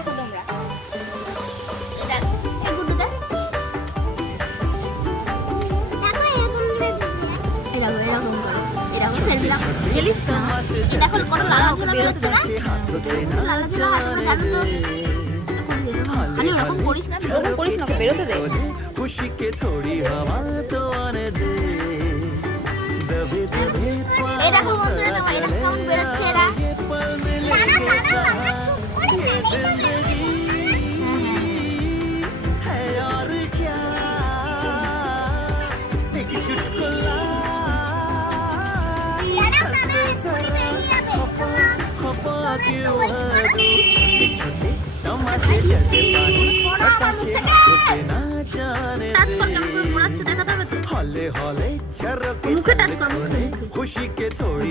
দেখো তোমরা দেখ এই গুড্ডু দেখ দেখো এরকম করো এরকম ফেল দিলাম গেলিস না এই দেখো কোনো লাল ওকে বেরোতে না লাল জানো তো খালি ওরকম করিস না ওরকম করিস না বেরোতে দে खुशी के थोड़ी हवा तो आने दे दबे दबे এই দেখো বন্ধুরা তোমার এটা কেমন বেরোচ্ছে এরা ये पल मिलेंगे कहाँ ये जिंदगी है और क्या एक चुटकुला खफा खफा क्यों है तू छोटे छोटे तमाशे जैसे पानी बताशे होते ना जाने টাচ কর दे কেমন করে মোড়াচ্ছে দেখাতে হবে তো हौले हौले झरोके मुझे टच चल कर, मुझे। खुशी के थोड़ी